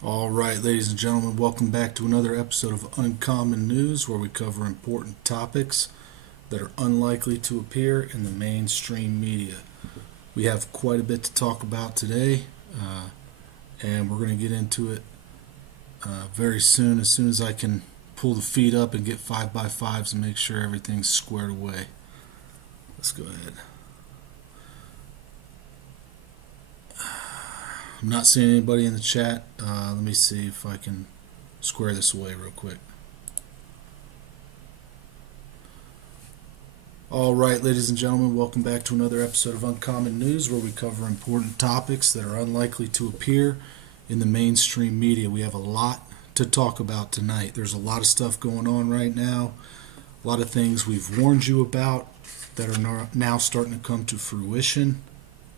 All right, ladies and gentlemen, welcome back to another episode of Uncommon News, where we cover important topics that are unlikely to appear in the mainstream media. We have quite a bit to talk about today, and we're going to get into it very soon, as soon as I can pull the feed up and get 5x5s and make sure everything's squared away. Let's go ahead. I'm not seeing anybody in the chat. Let me see if I can square this away real quick. All right, ladies and gentlemen, welcome back to another episode of Uncommon News, where we cover important topics that are unlikely to appear in the mainstream media. We have a lot to talk about tonight. There's a lot of stuff going on right now, a lot of things we've warned you about that are now starting to come to fruition,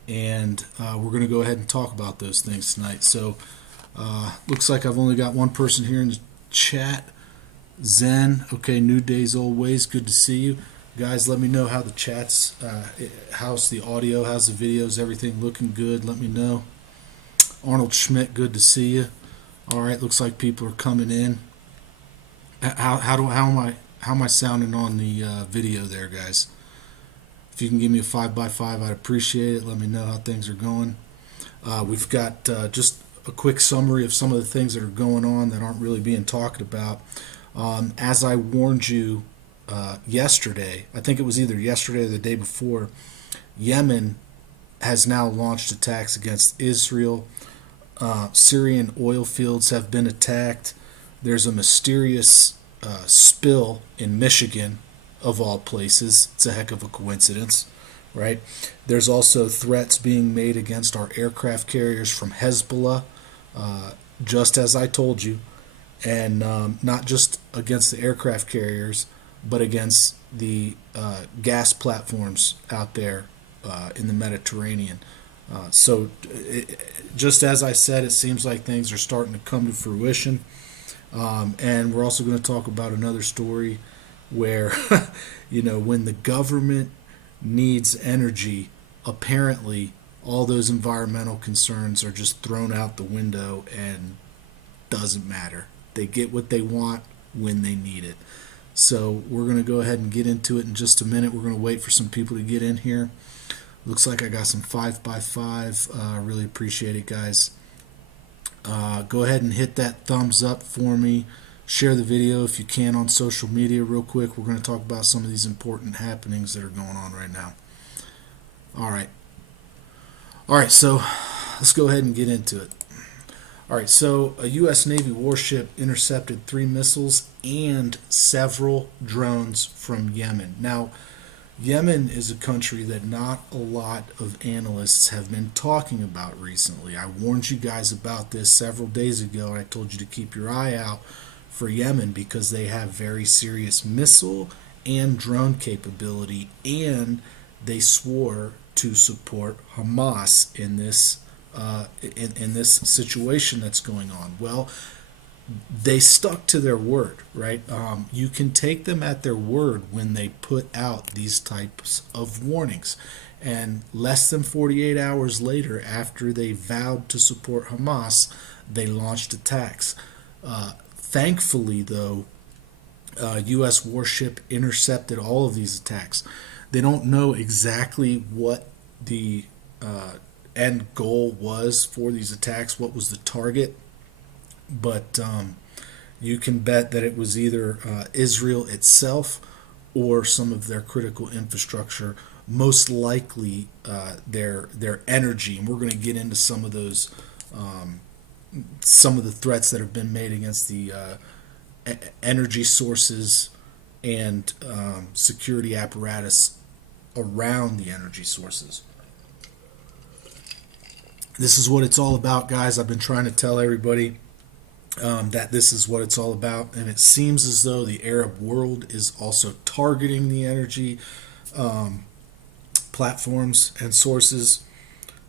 and we're going to go ahead and talk about those things tonight. So, looks like I've only got one person here in the chat. Zen, okay, new days, old ways, good to see you. Guys, let me know how the chats, how's the audio, how's the videos, everything looking good. Let me know. Arnold Schmidt, good to see you. All right, looks like people are coming in. How am I sounding on the video there, guys? If you can give me a 5x5, I'd appreciate it. Let me know how things are going. We've got just a quick summary of some of the things that are going on that aren't really being talked about. As I warned you yesterday, I think it was either yesterday or the day before, Yemen has now launched attacks against Israel. Syrian oil fields have been attacked. There's a mysterious spill in Michigan, of all places. It's a heck of a coincidence, right? There's also threats being made against our aircraft carriers from Hezbollah, just as I told you, and not just against the aircraft carriers, but against the gas platforms out there in the Mediterranean. Just as I said, it seems like things are starting to come to fruition. And we're also going to talk about another story where, when the government needs energy, apparently all those environmental concerns are just thrown out the window and doesn't matter. They get what they want when they need it. So we're going to go ahead and get into it in just a minute. We're going to wait for some people to get in here. Looks like I got some 5x5. Really appreciate it, guys. Go ahead and hit that thumbs up for me. Share the video if you can on social media real quick. We're going to talk about some of these important happenings that are going on right now. All right, so let's go ahead and get into it. All right, so a U.S. Navy warship intercepted 3 missiles and several drones from Yemen. Now, Yemen is a country that not a lot of analysts have been talking about recently. I warned you guys about this several days ago, and I told you to keep your eye out for Yemen because they have very serious missile and drone capability, and they swore to support Hamas in this in this situation that's going on. Well, they stuck to their word, right? You can take them at their word when they put out these types of warnings. And less than 48 hours later, after they vowed to support Hamas, they launched attacks. Thankfully, though, U.S. warship intercepted all of these attacks. They don't know exactly what the end goal was for these attacks, what was the target, but you can bet that it was either Israel itself or some of their critical infrastructure, most likely their energy. And we're going to get into some of those, some of the threats that have been made against the energy sources and security apparatus around the energy sources. This is what it's all about, guys. I've been trying to tell everybody that this is what it's all about, and it seems as though the Arab world is also targeting the energy platforms and sources.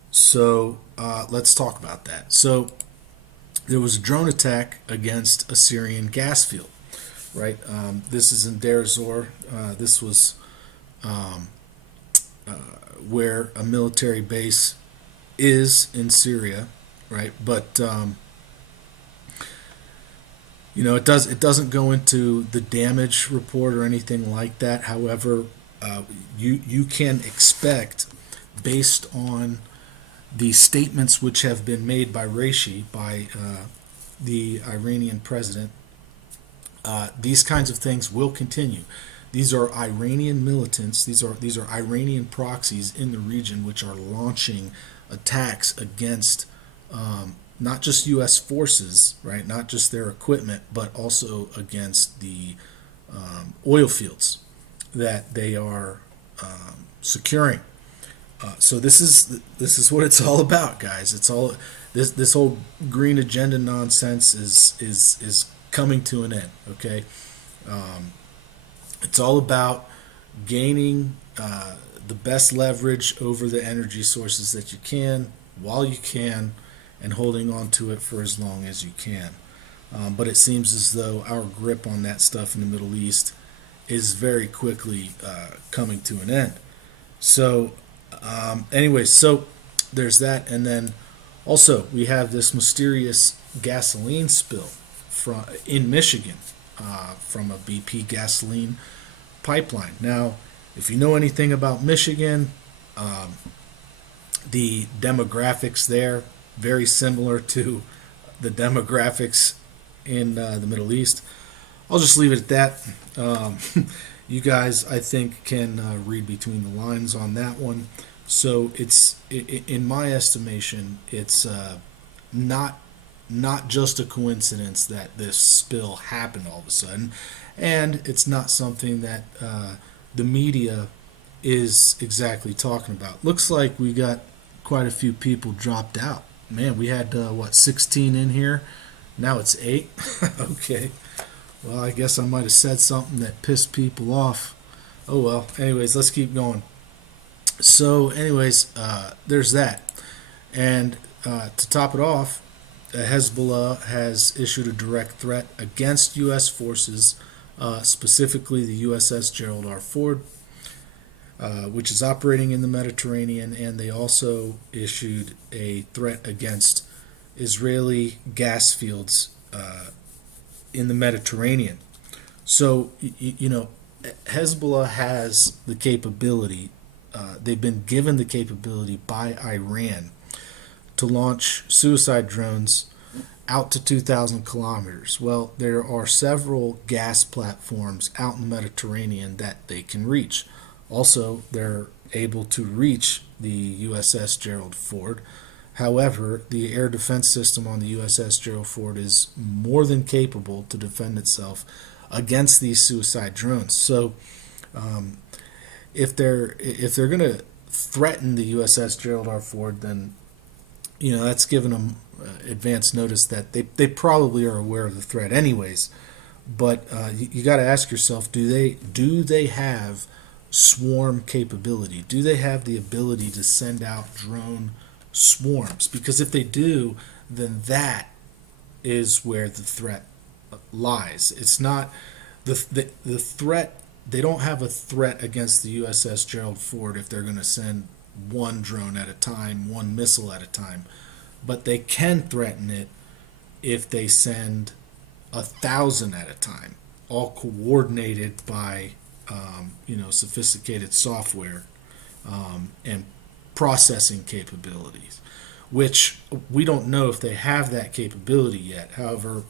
So let's talk about that. So there was a drone attack against a Syrian gas field, right? This is in Deir Zor. This was where a military base is in Syria, right? But It doesn't go into the damage report or anything like that. However, you can expect, based on the statements which have been made by Raisi, by the Iranian president, these kinds of things will continue. These are Iranian militants. These are Iranian proxies in the region which are launching attacks against not just U.S. forces, right? Not just their equipment, but also against the oil fields that they are securing. So this is what it's all about, guys. It's all this whole green agenda nonsense is coming to an end. Okay, it's all about gaining the best leverage over the energy sources that you can while you can, and holding on to it for as long as you can. But it seems as though our grip on that stuff in the Middle East is very quickly coming to an end. So, anyways, so there's that, and then also we have this mysterious gasoline spill in Michigan from a BP gasoline pipeline. Now, if you know anything about Michigan, the demographics there very similar to the demographics in the Middle East. I'll just leave it at that. You guys, I think, can read between the lines on that one. So in my estimation, it's not just a coincidence that this spill happened all of a sudden, and it's not something that the media is exactly talking about. Looks like we got quite a few people dropped out. Man, we had 16 in here. Now it's 8. Okay. Well, I guess I might have said something that pissed people off. Oh well. Anyways, let's keep going. So, anyways, there's that. And to top it off, Hezbollah has issued a direct threat against U.S. forces, specifically the USS Gerald R. Ford, which is operating in the Mediterranean, and they also issued a threat against Israeli gas fields in the Mediterranean. So, Hezbollah has the capability, they've been given the capability by Iran to launch suicide drones out to 2,000 kilometers. Well, there are several gas platforms out in the Mediterranean that they can reach. Also, they're able to reach the USS Gerald Ford. However, the air defense system on the USS Gerald Ford is more than capable to defend itself against these suicide drones. So, if they're going to threaten the USS Gerald R. Ford, then that's given them advance notice that they probably are aware of the threat, anyways. But you got to ask yourself: do they have swarm capability? Do they have the ability to send out drone swarms? Because if they do, then that is where the threat lies. It's not the threat. They don't have a threat against the USS Gerald Ford if they're going to send one drone at a time, one missile at a time. But they can threaten it if they send 1,000 at a time, all coordinated by sophisticated software and processing capabilities, which we don't know if they have that capability yet. However,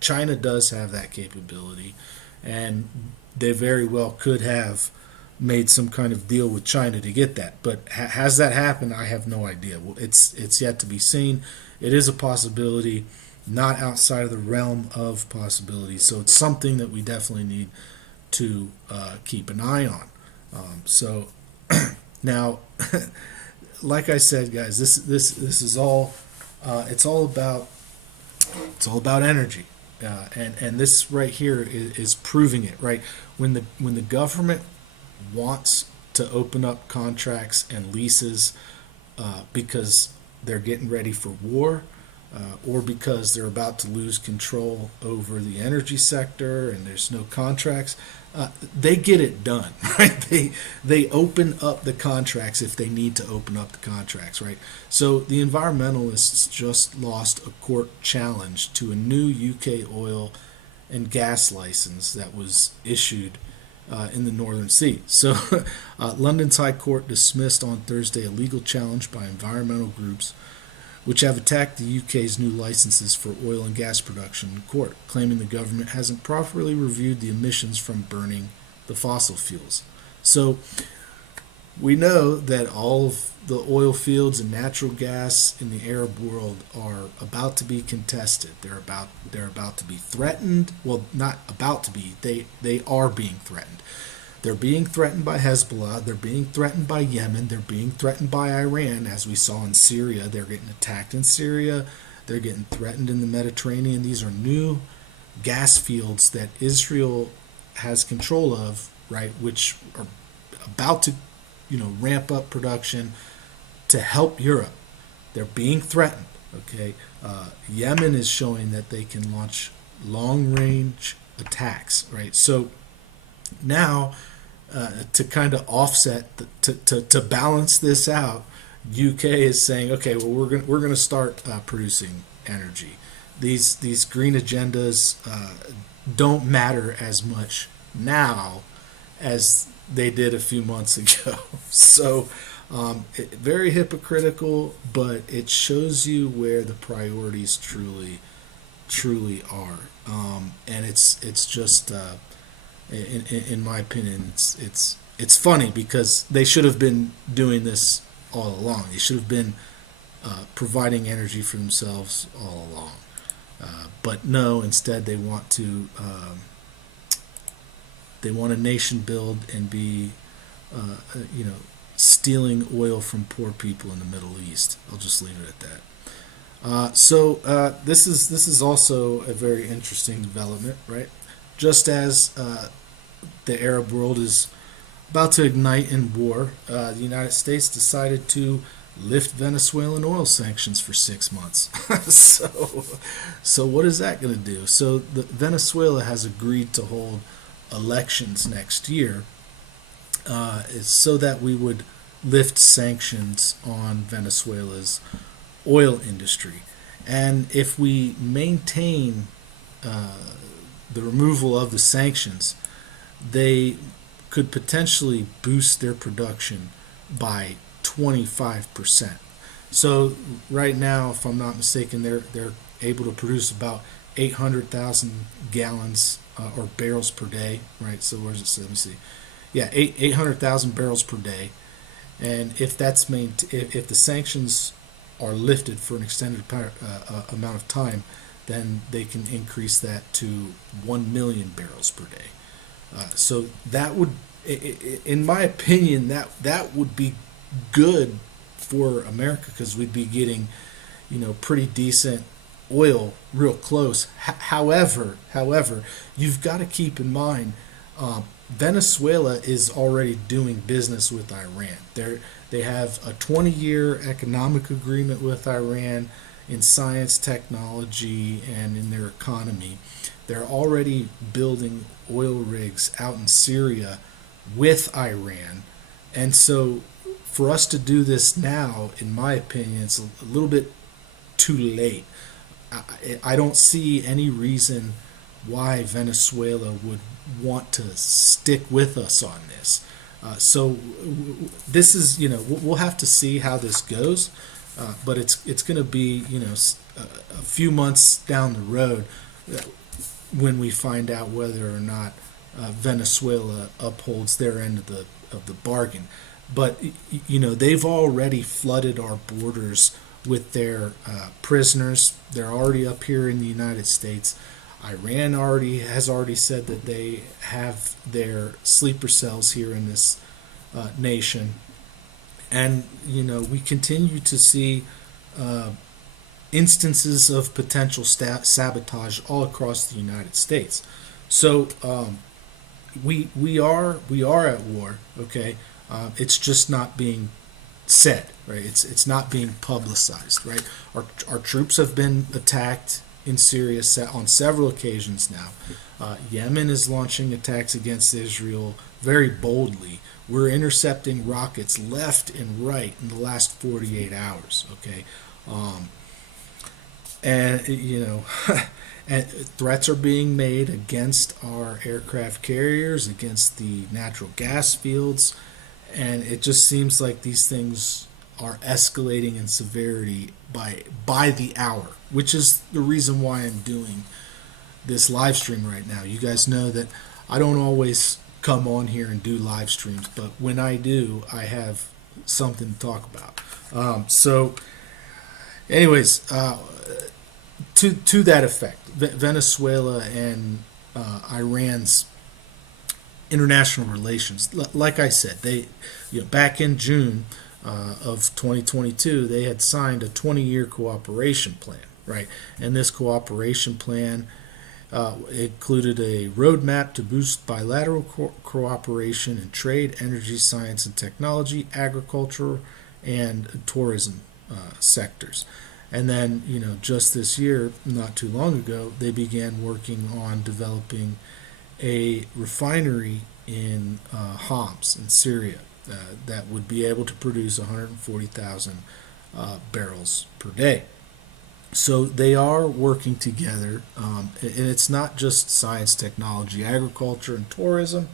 China does have that capability, and they very well could have made some kind of deal with China to get that. But has that happened? I have no idea. Well, it's yet to be seen. It is a possibility, not outside of the realm of possibilities. So it's something that we definitely need to keep an eye on. So now, like I said, guys, this is all it's all about energy. And this right here is proving it, right? When the government wants to open up contracts and leases because they're getting ready for war, or because they're about to lose control over the energy sector and there's no contracts, they get it done, right? They open up the contracts if they need to open up the contracts, right? So the environmentalists just lost a court challenge to a new UK oil and gas license that was issued in the Northern Sea. So, London's High Court dismissed on Thursday a legal challenge by environmental groups which have attacked the UK's new licenses for oil and gas production in court, claiming the government hasn't properly reviewed the emissions from burning the fossil fuels. So, we know that all of the oil fields and natural gas in the Arab world are about to be contested. They're about to be threatened. Well, not about to be. They are being threatened. They're being threatened by Hezbollah. They're being threatened by Yemen. They're being threatened by Iran, as we saw in Syria. They're getting attacked in Syria. They're getting threatened in the Mediterranean. These are new gas fields that Israel has control of, right, which are about to ramp up production to help Europe. They're being threatened. Okay, Yemen is showing that they can launch long-range attacks. Right, so now to kind of offset, to balance this out, UK is saying, okay, well we're gonna start producing energy. These green agendas don't matter as much now as they did a few months ago. So very hypocritical, but it shows you where the priorities truly are. And it's just in my opinion, it's funny because they should have been doing this all along. They should have been providing energy for themselves all along. But no, instead they want to they want a nation build and be stealing oil from poor people in the Middle East. I'll just leave it at that. So this is also a very interesting development, right? Just as the Arab world is about to ignite in war, the United States decided to lift Venezuelan oil sanctions for 6 months. So what is that going to do? So Venezuela has agreed to hold elections next year, so that we would lift sanctions on Venezuela's oil industry. And if we maintain the removal of the sanctions, they could potentially boost their production by 25%. So right now, if I'm not mistaken, they're able to produce about 800,000 gallons or barrels per day, right? So where's it? So let me see. Yeah, 800,000 barrels per day. And if that's if the sanctions are lifted for an extended amount of time, then they can increase that to 1 million barrels per day. So that would, in my opinion, that would be good for America, because we'd be getting, pretty decent oil real close. However, you've got to keep in mind, Venezuela is already doing business with Iran. They have a 20-year economic agreement with Iran in science, technology, and in their economy. They're already building oil rigs out in Syria with Iran. And so for us to do this now, in my opinion, it's a little bit too late. I don't see any reason why Venezuela would want to stick with us on this. So this is, we'll have to see how this goes, but it's going to be, a few months down the road when we find out whether or not Venezuela upholds their end of the bargain. But they've already flooded our borders with their prisoners. They're already up here in the United States. Iran has already said that they have their sleeper cells here in this nation, and we continue to see instances of potential sabotage all across the United States. So we are at war. Okay, it's just not being said, right? It's not being publicized, right? Our troops have been attacked in Syria on several occasions now. Yemen is launching attacks against Israel very boldly. We're intercepting rockets left and right in the last 48 hours. Okay, And and threats are being made against our aircraft carriers, against the natural gas fields, and it just seems like these things are escalating in severity by the hour, which is the reason why I'm doing this live stream right now. You guys know that I don't always come on here and do live streams, but when I do, I have something to talk about. So, anyways, to that effect, Venezuela and Iran's international relations. Like I said, back in June of 2022, they had signed a 20-year cooperation plan, right? And this cooperation plan included a roadmap to boost bilateral cooperation in trade, energy, science and technology, agriculture, and tourism sectors. And then, just this year, not too long ago, they began working on developing a refinery in Homs in Syria that would be able to produce 140,000 barrels per day. So they are working together, and it's not just science, technology, agriculture, and tourism.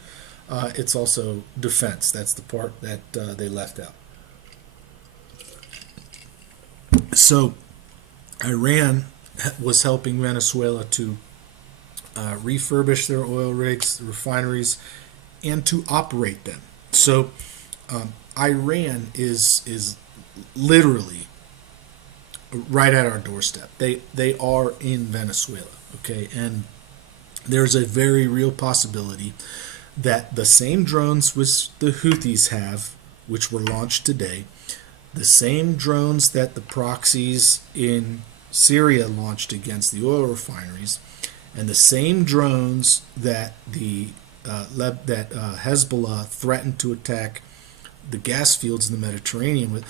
It's also defense. That's the part that they left out. So Iran was helping Venezuela to refurbish their oil rigs, refineries, and to operate them. So Iran is literally right at our doorstep. They are in Venezuela, okay, and there's a very real possibility that the same drones which the Houthis have, which were launched today, the same drones that the proxies in Syria launched against the oil refineries, and the same drones that Hezbollah threatened to attack the gas fields in the Mediterranean with.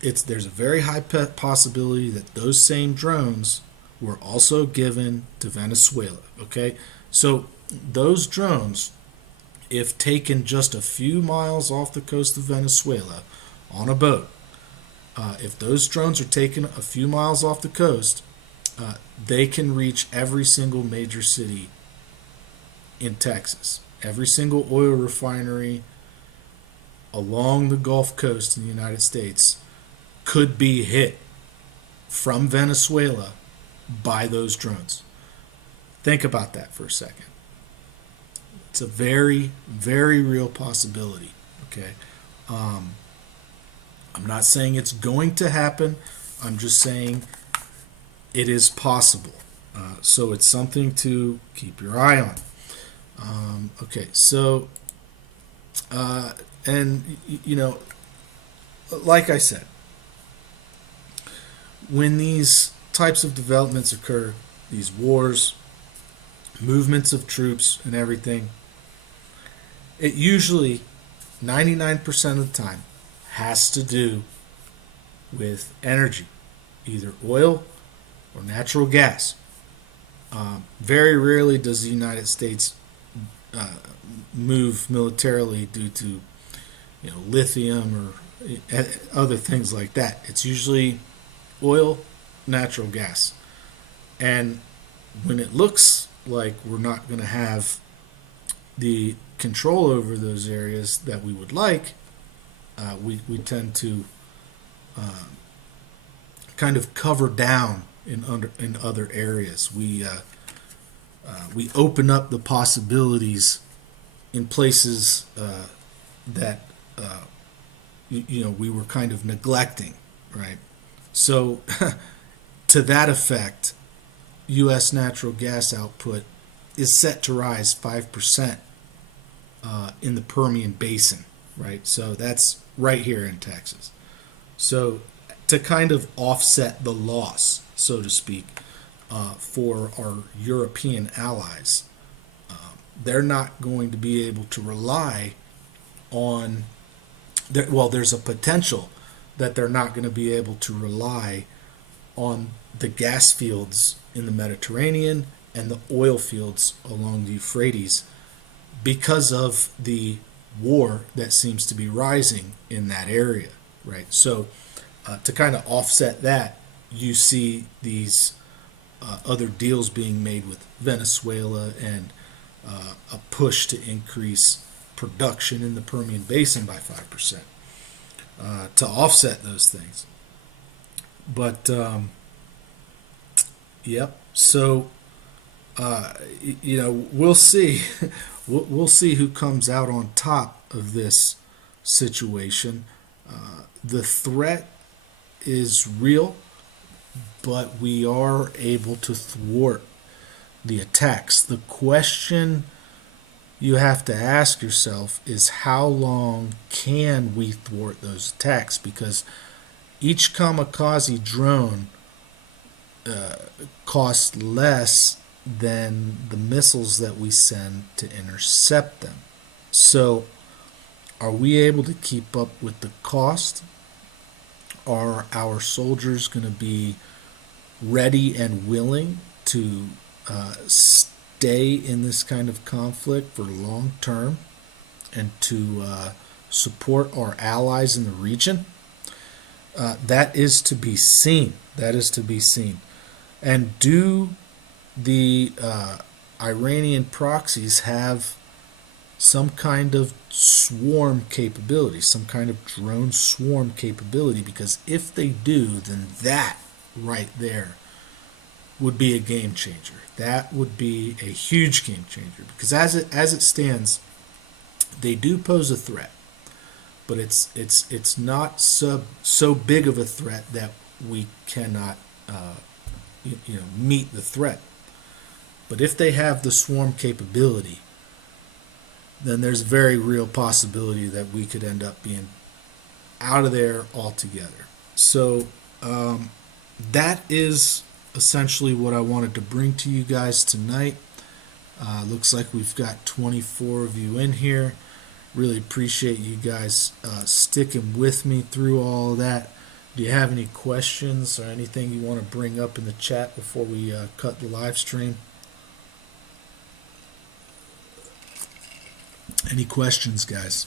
There's a very high possibility that those same drones were also given to Venezuela. Okay, so those drones, if taken just a few miles off the coast of Venezuela on a boat, if those drones are taken a few miles off the coast, they can reach every single major city in Texas, every single oil refinery along the Gulf Coast in the United States could be hit from Venezuela by those drones. Think about that for a second. It's a very, very real possibility. Okay, I'm not saying it's going to happen. I'm just saying it is possible. So it's something to keep your eye on. Okay, so and like I said, when these types of developments occur, these wars, movements of troops and everything, it usually 99% of the time has to do with energy, either oil or natural gas. Very rarely does the United States move militarily due to lithium or other things like that. It's usually oil, natural gas. And when it looks like we're not going to have the control over those areas that we would like, we tend to kind of cover down in other areas. We open up the possibilities in places that we were kind of neglecting, right? So, to that effect, U.S. natural gas output is set to rise 5% in the Permian Basin, right? So that's right here in Texas. So to kind of offset the loss, so to speak, for our European allies, they're not going to be able to rely on. There's a potential that they're not going to be able to rely on the gas fields in the Mediterranean and the oil fields along the Euphrates because of the war that seems to be rising in that area, right? So to kind of offset that, you see these other deals being made with Venezuela and a push to increase production in the Permian Basin by 5% to offset those things. But yep. So we'll see. We'll see who comes out on top of this situation. The threat is real, but we are able to thwart the attacks. The question you have to ask yourself is how long can we thwart those attacks? Because each kamikaze drone costs less than the missiles that we send to intercept them. So, are we able to keep up with the cost? Are our soldiers going to be ready and willing to stay in this kind of conflict for long term and to support our allies in the region? That is to be seen. That is to be seen. And do the Iranian proxies have some kind of swarm capability, some kind of drone swarm capability? Because if they do, then that right there would be a game changer. That would be a huge game changer. Because as it stands, they do pose a threat, but it's not so big of a threat that we cannot meet the threat. But if they have the swarm capability, then there's a very real possibility that we could end up being out of there altogether. So that is essentially what I wanted to bring to you guys tonight. Looks like we've got 24 of you in here. Really appreciate you guys sticking with me through all of that. Do you have any questions or anything you want to bring up in the chat before we cut the live stream? Any questions, guys?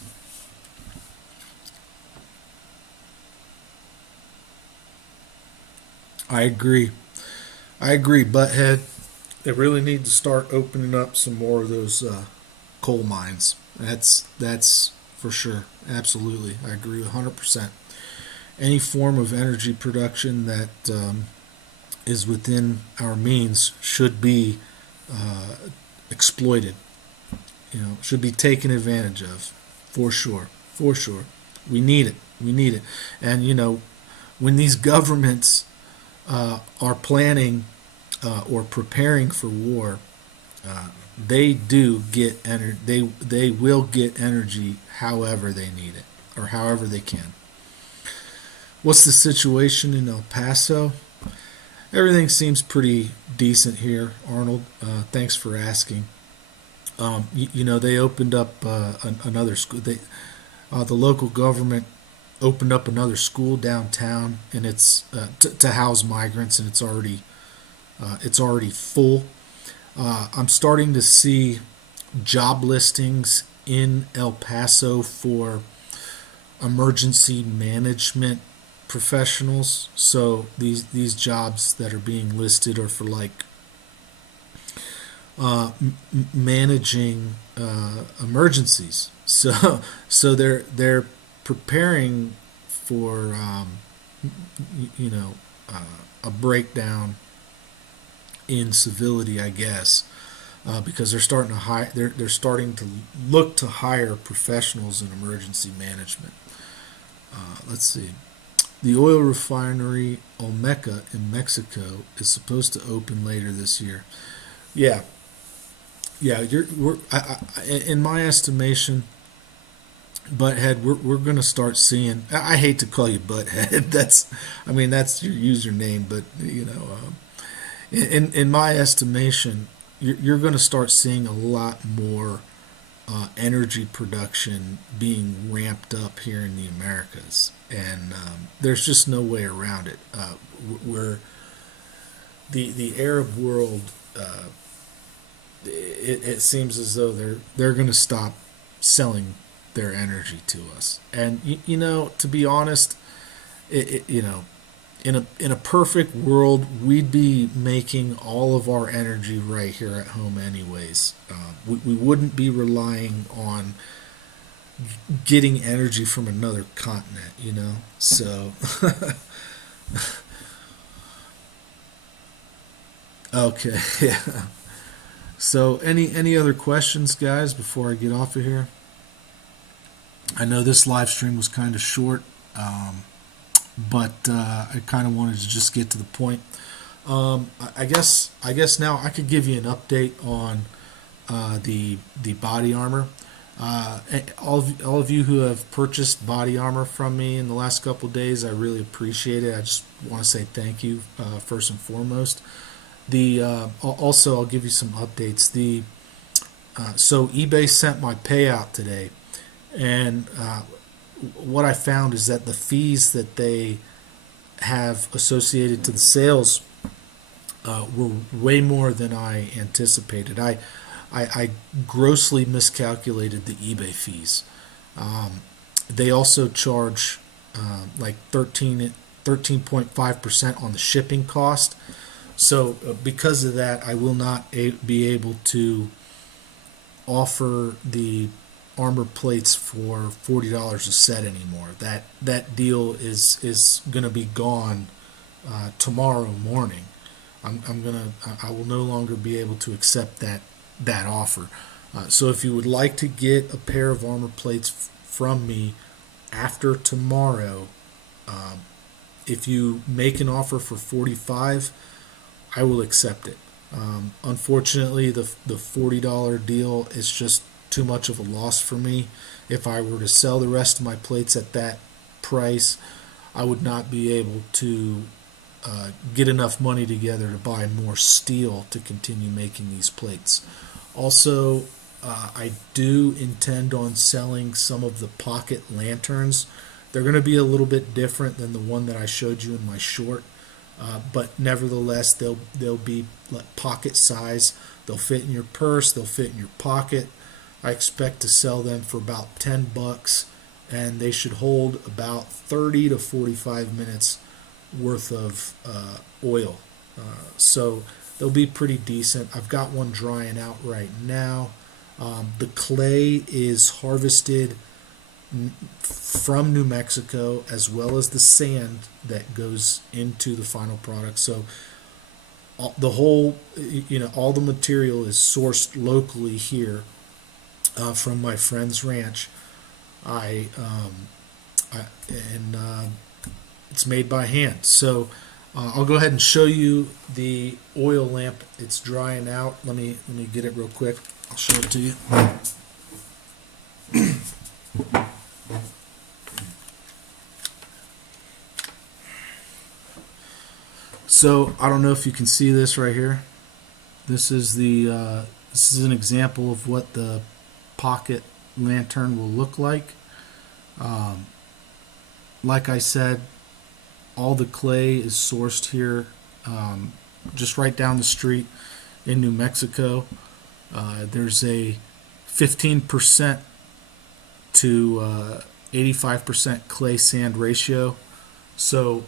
I agree, Butthead. They really need to start opening up some more of those coal mines. That's for sure. Absolutely, I agree 100%. Any form of energy production that is within our means should be exploited. Should be taken advantage of, for sure. We need it. And when these governments are planning or preparing for war, they do get they will get energy however they need it or however they can. What's the situation in El Paso? Everything seems pretty decent here, Arnold. Thanks for asking. They opened up another school. The local government opened up another school downtown, and it's to house migrants, and it's already full. I'm starting to see job listings in El Paso for emergency management professionals. So these jobs that are being listed are for like managing emergencies. So they're preparing for a breakdown in civility, I guess, because they're starting to hire. They're starting to look to hire professionals in emergency management. Let's see. The oil refinery Olmeca in Mexico is supposed to open later this year. Yeah. In my estimation, Butthead, we're going to start seeing. I hate to call you Butthead. That's your username, but in my estimation, you're going to start seeing a lot more energy production being ramped up here in the Americas, and there's just no way around it. Where the Arab world, it seems as though they're going to stop selling their energy to us, and to be honest, in a perfect world, we'd be making all of our energy right here at home, anyways. We wouldn't be relying on getting energy from another continent, you know. So, okay, yeah. So, any other questions, guys, before I get off of here? I know this live stream was kind of short, but I kind of wanted to just get to the point. I guess now I could give you an update on the body armor. All of you who have purchased body armor from me in the last couple of days, I really appreciate it. I just want to say thank you first and foremost. Also, I'll give you some updates. So eBay sent my payout today, and what I found is that the fees that they have associated to the sales were way more than I anticipated. I grossly miscalculated the eBay fees. They also charge like 13.5% on the shipping cost. So because of that, I will not be able to offer the armor plates for $40 a set anymore. That deal is going to be gone tomorrow morning. I will no longer be able to accept that offer. So if you would like to get a pair of armor plates from me after tomorrow, if you make an offer for 45, I will accept it. Unfortunately, the $40 deal is just too much of a loss for me. If I were to sell the rest of my plates at that price, I would not be able to get enough money together to buy more steel to continue making these plates. Also, I do intend on selling some of the pocket lanterns. They're going to be a little bit different than the one that I showed you in my short, but nevertheless, they'll be like pocket size. They'll fit in your purse. They'll fit in your pocket. I expect to sell them for about $10, and they should hold about 30 to 45 minutes worth of oil. So they'll be pretty decent. I've got one drying out right now. The clay is harvested from New Mexico, as well as the sand that goes into the final product. So all the material is sourced locally here from my friend's ranch. It's made by hand. So I'll go ahead and show you the oil lamp. It's drying out. Let me get it real quick. I'll show it to you. So I don't know if you can see this right here. This is an example of what the pocket lantern will look like. Like I said, all the clay is sourced here, just right down the street in New Mexico. There's a 15% to 85% clay sand ratio. So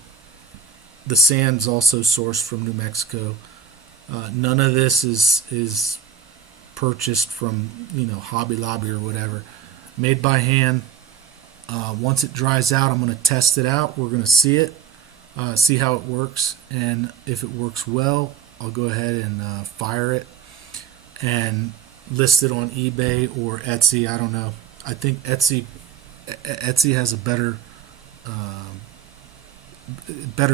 the sand's also sourced from New Mexico. None of this is purchased from Hobby Lobby or whatever. Made by hand. Once it dries out, I'm going to test it out. We're going to see it, see how it works, and if it works well, I'll go ahead and fire it and list it on eBay or Etsy. I don't know. I think Etsy has a better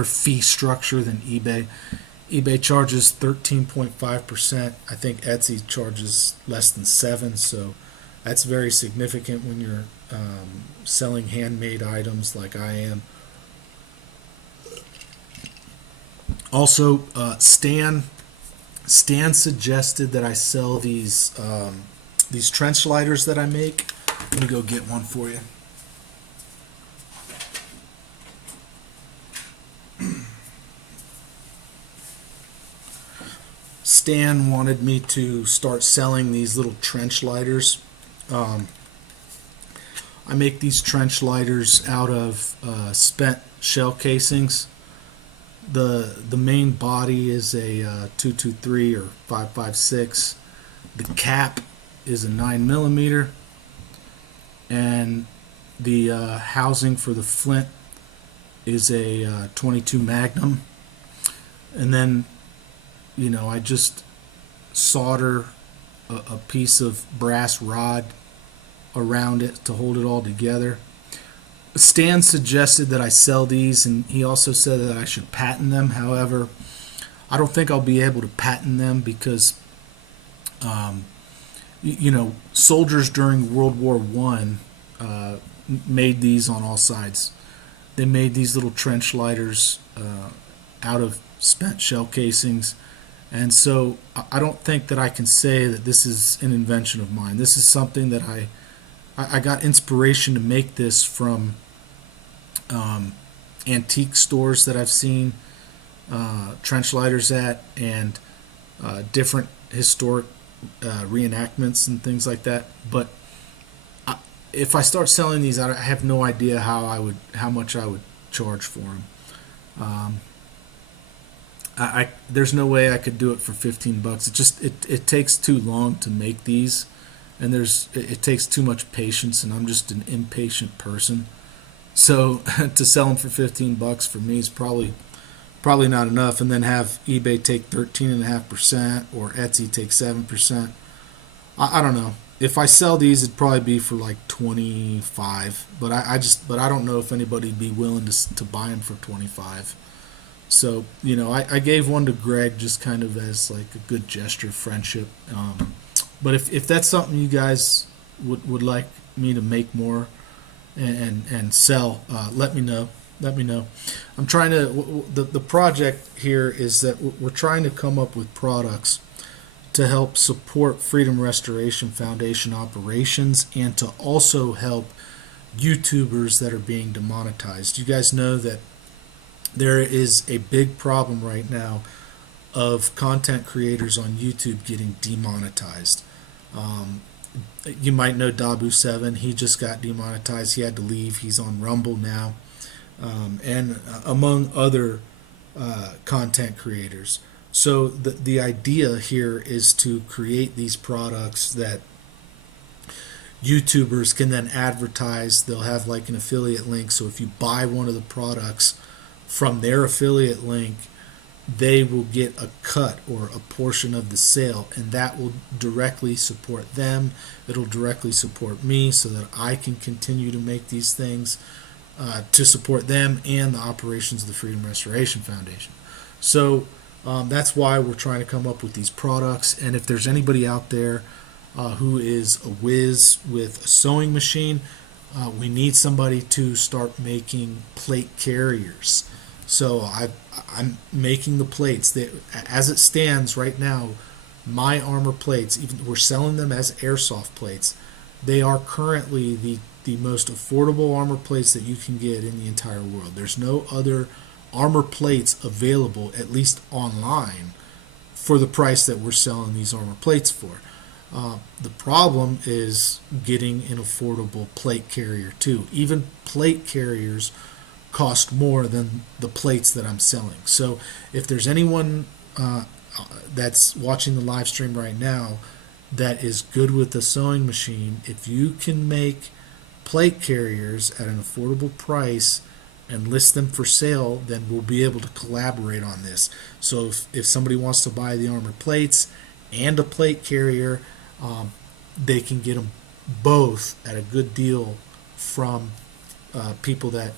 fee structure than eBay. eBay charges 13.5%. I think Etsy charges less than 7%. So that's very significant when you're selling handmade items like I am. Also, Stan suggested that I sell these trench lighters that I make. Let me go get one for you. Stan wanted me to start selling these little trench lighters. I make these trench lighters out of spent shell casings, The main body is a 223 or 556. The cap is a 9 millimeter, and the housing for the flint is a 22 Magnum. And then, I just solder a piece of brass rod around it to hold it all together. Stan suggested that I sell these, and he also said that I should patent them. However, I don't think I'll be able to patent them because, soldiers during World War One made these on all sides. They made these little trench lighters out of spent shell casings, and so I don't think that I can say that this is an invention of mine. This is something that I got inspiration to make this from antique stores that I've seen trench lighters at, and different historic reenactments and things like that. But if I start selling these, I have no idea how much I would charge for them. There's no way I could do it for $15. It takes too long to make these, and it takes too much patience, and I'm just an impatient person. So to sell them for $15 for me is probably not enough, and then have eBay take 13.5% or Etsy take 7%. I don't know. If I sell these, it'd probably be for like 25, but I don't know if anybody'd be willing to buy them for 25. So I gave one to Greg just kind of as like a good gesture of friendship. But if that's something you guys would like me to make more and sell, let me know. Let me know. I'm trying to. The project here is that we're trying to come up with products to help support Freedom Restoration Foundation operations, and to also help YouTubers that are being demonetized. You guys know that there is a big problem right now of content creators on YouTube getting demonetized. You might know Dabu7. He just got demonetized. He had to leave. He's on Rumble now. And among other content creators. So the idea here is to create these products that YouTubers can then advertise. They'll have like an affiliate link. So if you buy one of the products from their affiliate link, they will get a cut or a portion of the sale, and that will directly support them. It'll directly support me so that I can continue to make these things to support them and the operations of the Freedom Restoration Foundation. So that's why we're trying to come up with these products. And if there's anybody out there who is a whiz with a sewing machine, we need somebody to start making plate carriers. So I'm making the plates. As it stands right now, my armor plates, even we're selling them as airsoft plates. They are currently the most affordable armor plates that you can get in the entire world. There's no other armor plates available, at least online, for the price that we're selling these armor plates for. The problem is getting an affordable plate carrier too. Even plate carriers cost more than the plates that I'm selling. So if there's anyone that's watching the live stream right now that is good with a sewing machine, if you can make plate carriers at an affordable price and list them for sale, then we'll be able to collaborate on this. So if somebody wants to buy the armor plates and a plate carrier, they can get them both at a good deal from people that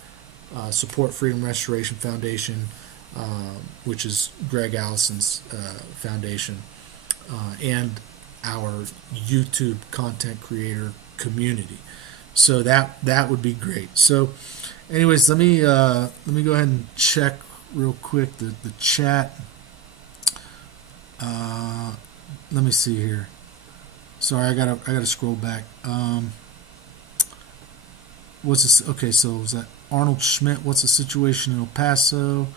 support Freedom Restoration Foundation, which is Greg Allison's foundation, and our YouTube content creator community. So that would be great. So anyways, let me go ahead and check real quick the chat. Let me see here. Sorry, I gotta scroll back. What's this? Okay, so is that Arnold Schmidt? What's the situation in El Paso?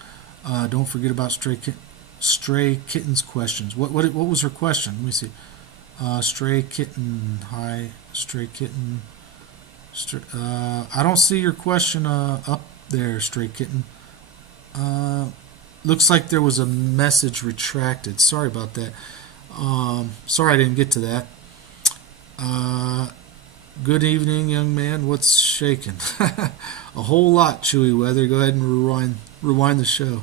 Don't forget about Stray Kitten's questions. What was her question? Let me see. Stray Kitten. Hi, Stray Kitten. I don't see your question up there, Stray Kitten. looks like there was a message retracted. Sorry about that. Sorry I didn't get to that. Uh, Good evening, young man. What's shaking? A whole lot, Chewy Weather. Go ahead and rewind the show.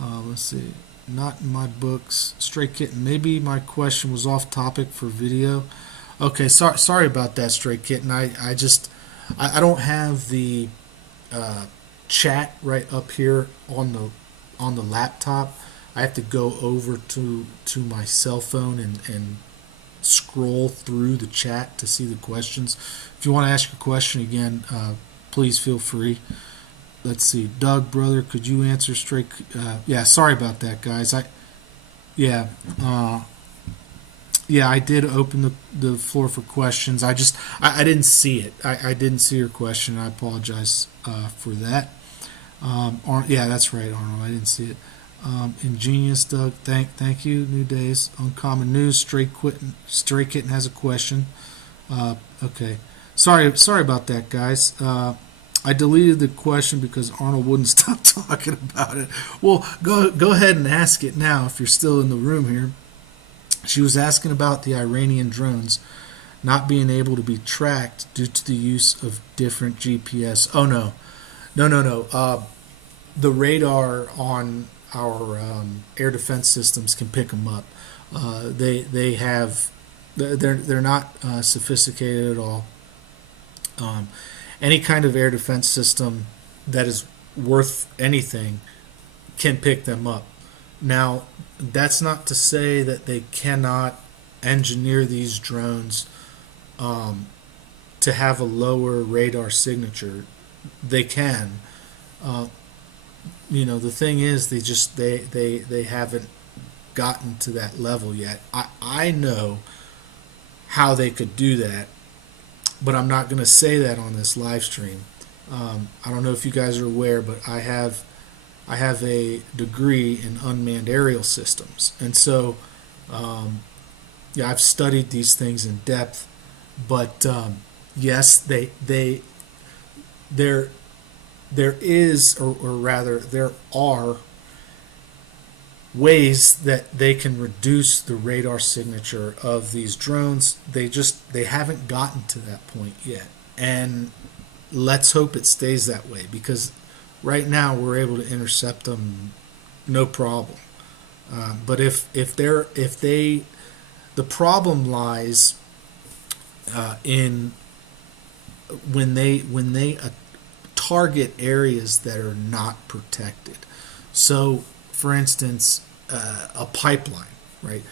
Let's see. Not in my books. Stray Kitten. Maybe my question was off topic for video. Okay, sorry about that, Stray Kitten. I don't have the uh, chat right up here on the laptop. I have to go over to my cell phone and scroll through the chat to see the questions. If you want to ask a question again, please feel free. Let's see, Doug, brother, could you answer straight? Yeah, sorry about that, guys. Yeah, uh, yeah, I did open the floor for questions. I didn't see it. I didn't see your question. I apologize for that. Yeah, that's right, Arnold. I didn't see it. Ingenious Doug, thank you. New Days, Uncommon News. Stray Kitten has a question. Okay, sorry about that, guys. I deleted the question because Arnold wouldn't stop talking about it. Well, go ahead and ask it now if you're still in the room here. She was asking about the Iranian drones not being able to be tracked due to the use of different GPS. Oh no. The radar on our air defense systems can pick them up. They have they're not sophisticated at all. Um, any kind of air defense system that is worth anything can pick them up. Now, that's not to say that they cannot engineer these drones um, to have a lower radar signature. They can. Uh, the thing is, they haven't gotten to that level yet. I know how they could do that, but I'm not going to say that on this live stream. I don't know if you guys are aware, but I have a degree in unmanned aerial systems, and so yeah, I've studied these things in depth. But yes, there there is, or rather, there are ways that they can reduce the radar signature of these drones. They haven't gotten to that point yet, and let's hope it stays that way, because right now we're able to intercept them no problem. But if they the problem lies in when they target areas that are not protected. So, for instance, a pipeline, right?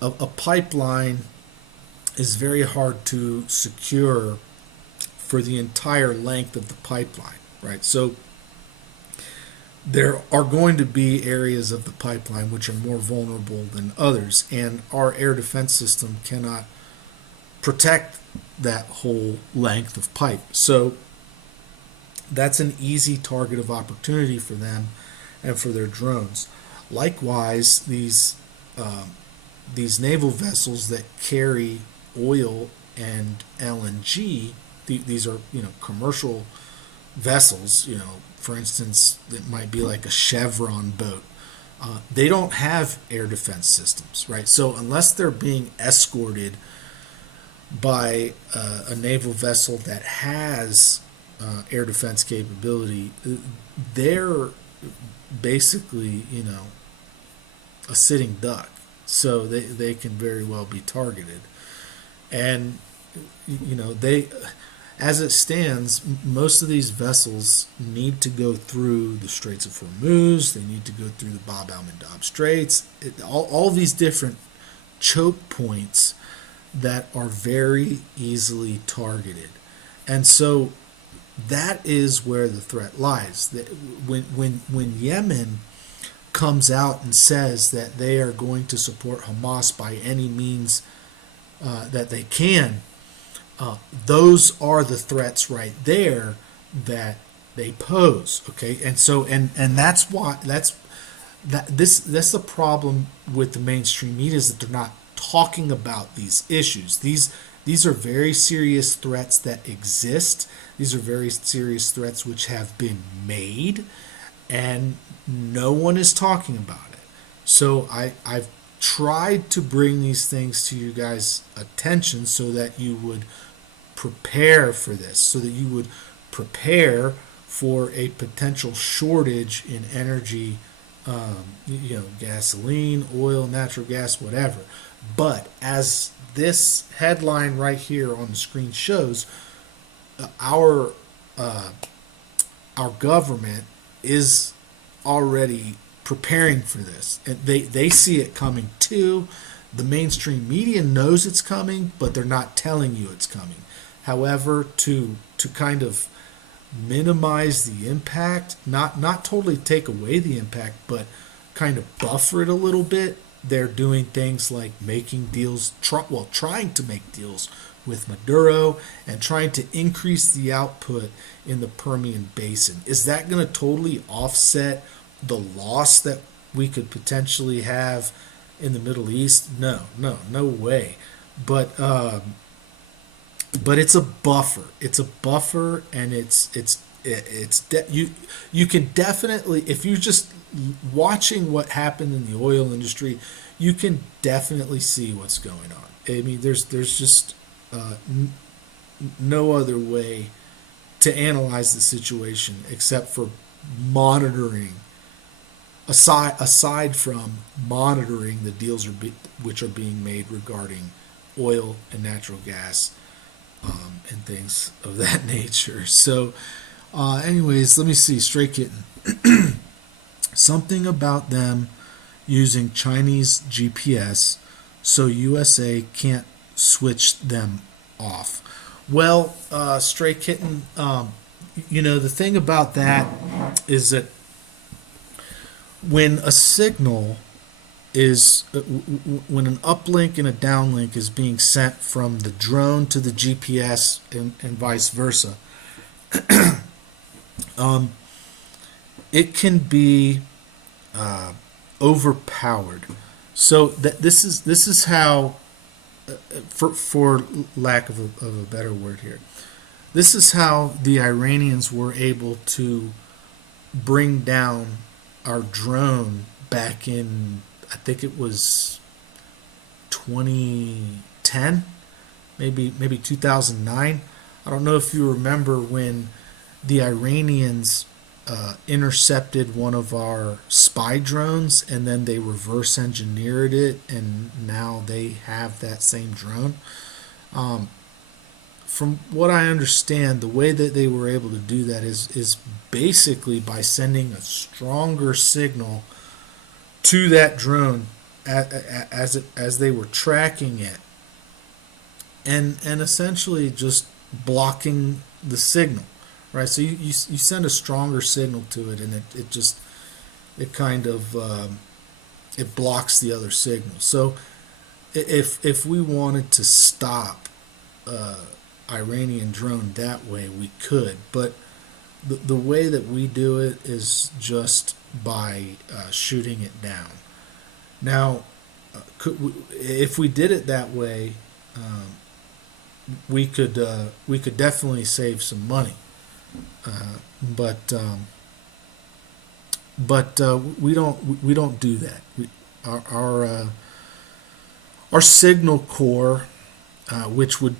A pipeline is very hard to secure for the entire length of the pipeline, right? So there are going to be areas of the pipeline which are more vulnerable than others, and our air defense system cannot protect that whole length of pipe. So that's an easy target of opportunity for them and for their drones. Likewise, these naval vessels that carry oil and LNG, these are commercial vessels. For instance, it might be like a Chevron boat. They don't have air defense systems, right? So unless they're being escorted by a naval vessel that has air defense capability, they're basically, a sitting duck. So they can very well be targeted. And, they, as it stands, most of these vessels need to go through the Straits of Hormuz. They need to go through the Bab al-Mandab Straits. All these different choke points that are very easily targeted. And so that is where the threat lies. When Yemen comes out and says that they are going to support Hamas by any means that they can, those are the threats right there that they pose. Okay, and so and that's why that's the problem with the mainstream media, is that they're not talking about these issues. These are very serious threats that exist. These are very serious threats which have been made, and no one is talking about it. So I've tried to bring these things to you guys' attention so that you would prepare for this, so that you would prepare for a potential shortage in energy, gasoline, oil, natural gas, whatever. But as this headline right here on the screen shows, our uh, our government is already preparing for this, and they see it coming too. The mainstream media knows it's coming, but they're not telling you it's coming. However, to kind of minimize the impact, not totally take away the impact, but kind of buffer it a little bit, they're doing things like making deals, trying to make deals with Maduro and trying to increase the output in the Permian Basin. Is that going to totally offset the loss that we could potentially have in the Middle East? No way. But it's a buffer. It's a buffer, and you can definitely, if you're just watching what happened in the oil industry, you can definitely see what's going on. I mean, there's just no other way to analyze the situation except for monitoring. Aside from monitoring the deals which are being made regarding oil and natural gas, and things of that nature. So, anyways, let me see. Stray Kitten. Something about them using Chinese GPS so USA can't switch them off. Well, Stray Kitten, the thing about that is that when a signal is when an uplink and a downlink is being sent from the drone to the GPS and vice versa, it can be overpowered. So this is how, for lack of a better word here, this is how the Iranians were able to bring down our drone back in, I think it was 2010, maybe 2009. I don't know if you remember when the Iranians intercepted one of our spy drones, and then they reverse engineered it, and now they have that same drone. From what I understand, the way that they were able to do that is basically by sending a stronger signal to that drone as they were tracking it, and essentially just blocking the signal, right? So you send a stronger signal to it, and it kind of it blocks the other signal. So if we wanted to stop Iranian drone that way, we could, but the way that we do it is just by shooting it down. Now, if we did it that way, we could definitely save some money, but we don't do that. Our signal corps, which would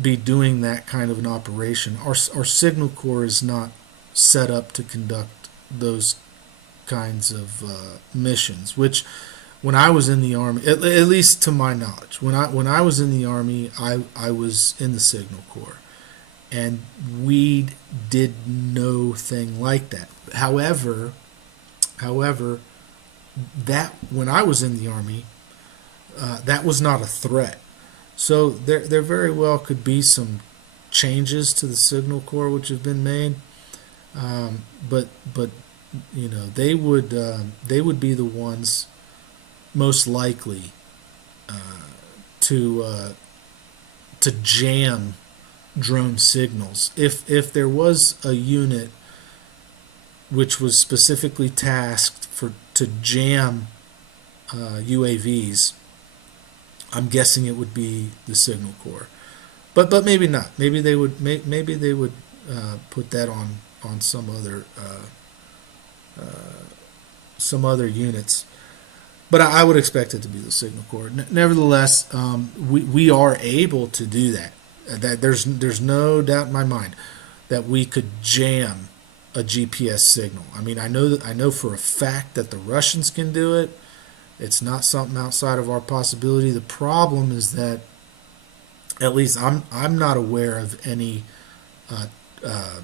be doing that kind of an operation, our signal corps is not set up to conduct those kinds of missions. Which, when I was in the army, at least to my knowledge, when I was in the army, I was in the signal corps, and we did no thing like that. However, that when I was in the army, that was not a threat. So there very well could be some changes to the signal corps which have been made, but they would be the ones most likely to jam drone signals. If there was a unit which was specifically tasked to jam UAVs, I'm guessing it would be the signal corps, but maybe not. Maybe they would put that on some other some other units. But I would expect it to be the signal corps. Nevertheless, we are able to do that. That there's no doubt in my mind that we could jam a GPS signal. I mean, I know for a fact that the Russians can do it. It's not something outside of our possibility. The problem is that at least I'm not aware of any uh, uh,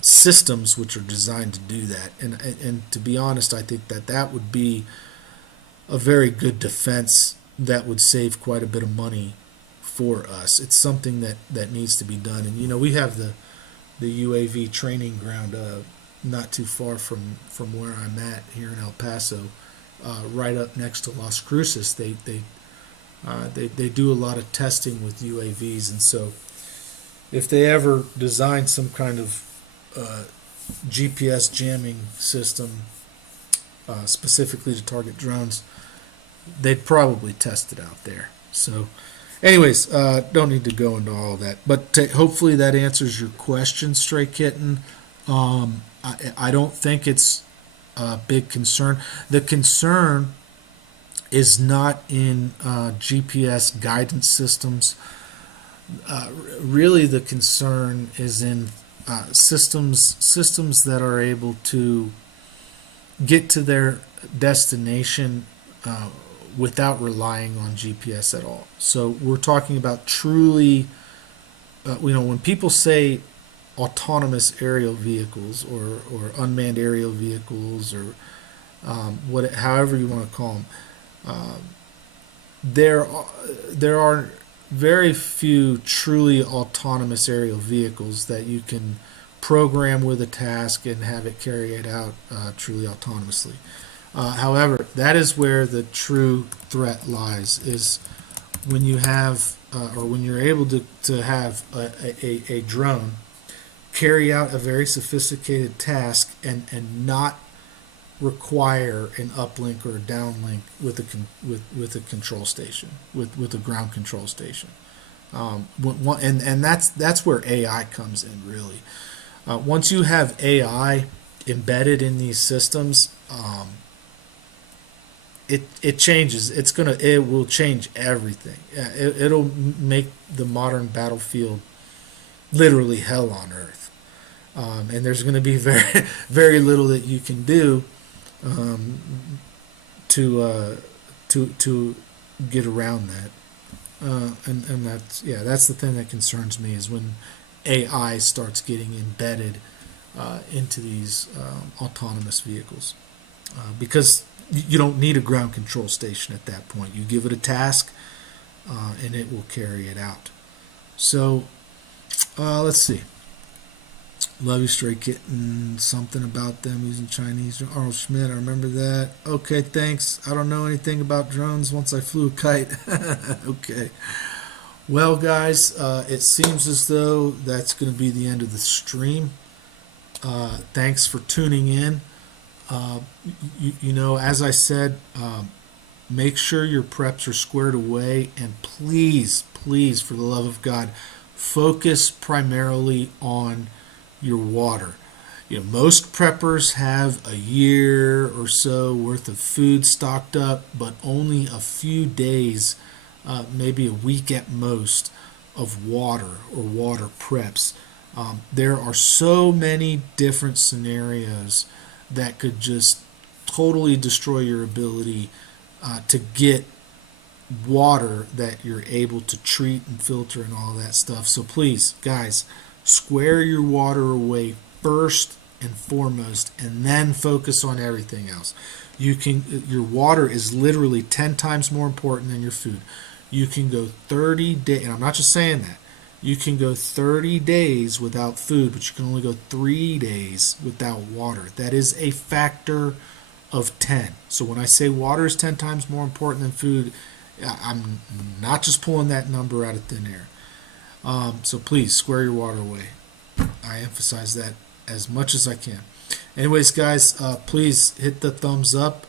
systems which are designed to do that. And to be honest, I think that would be a very good defense that would save quite a bit of money for us. It's something that needs to be done. And we have the UAV training ground not too far from where I'm at here in El Paso, right up next to Las Cruces. They do a lot of testing with UAVs, and so if they ever design some kind of GPS jamming system specifically to target drones, they'd probably test it out there. So, anyways, don't need to go into all of that. But hopefully that answers your question, Stray Kitten. I don't think it's a big concern. The concern is not in GPS guidance systems. Really, the concern is in systems that are able to get to their destination without relying on GPS at all. So we're talking about truly, when people say autonomous aerial vehicles or unmanned aerial vehicles or however you want to call them, there are very few truly autonomous aerial vehicles that you can program with a task and have it carry it out truly autonomously. However, that is where the true threat lies, is when you have or when you're able to have a drone carry out a very sophisticated task and not require an uplink or a downlink with a control station, with a ground control station. And that's where AI comes in, really. Once you have AI embedded in these systems, it changes. It will change everything. It'll make the modern battlefield literally hell on earth. And there's going to be very very little that you can do to get around that. And that's the thing that concerns me, is when AI starts getting embedded into these autonomous vehicles, because you don't need a ground control station at that point. You give it a task, and it will carry it out. So let's see. Love you, Stray Kitten. Something about them using Chinese. Arnold Schmidt, I remember that. Okay, thanks. I don't know anything about drones once I flew a kite. Okay. Well, guys, it seems as though that's going to be the end of the stream. Thanks for tuning in. As I said, make sure your preps are squared away, and please, for the love of God, focus primarily on your water. Most preppers have a year or so worth of food stocked up, but only a few days, maybe a week at most, of water or water preps. There are so many different scenarios that could just totally destroy your ability to get water that you're able to treat and filter and all that stuff. So please, guys, square your water away first and foremost, and then focus on everything else. Your water is literally 10 times more important than your food. You can go 30 days, and I'm not just saying that. You can go 30 days without food, but you can only go 3 days without water. That is a factor of 10. So when I say water is 10 times more important than food, I'm not just pulling that number out of thin air. So please, square your water away. I emphasize that as much as I can. Anyways, guys, please hit the thumbs up.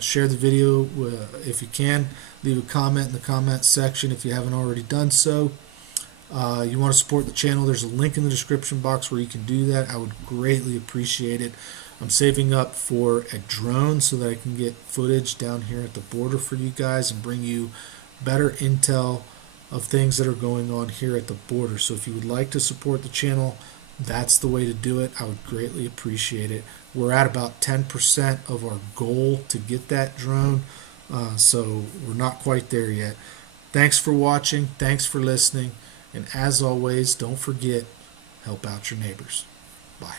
Share the video if you can. Leave a comment in the comment section if you haven't already done so. You want to support the channel, there's a link in the description box where you can do that. I would greatly appreciate it. I'm saving up for a drone so that I can get footage down here at the border for you guys and bring you better intel of things that are going on here at the border. So if you would like to support the channel, that's the way to do it. I would greatly appreciate it. We're at about 10% of our goal to get that drone, so we're not quite there yet. Thanks for watching. Thanks for listening. And as always, don't forget, help out your neighbors. Bye.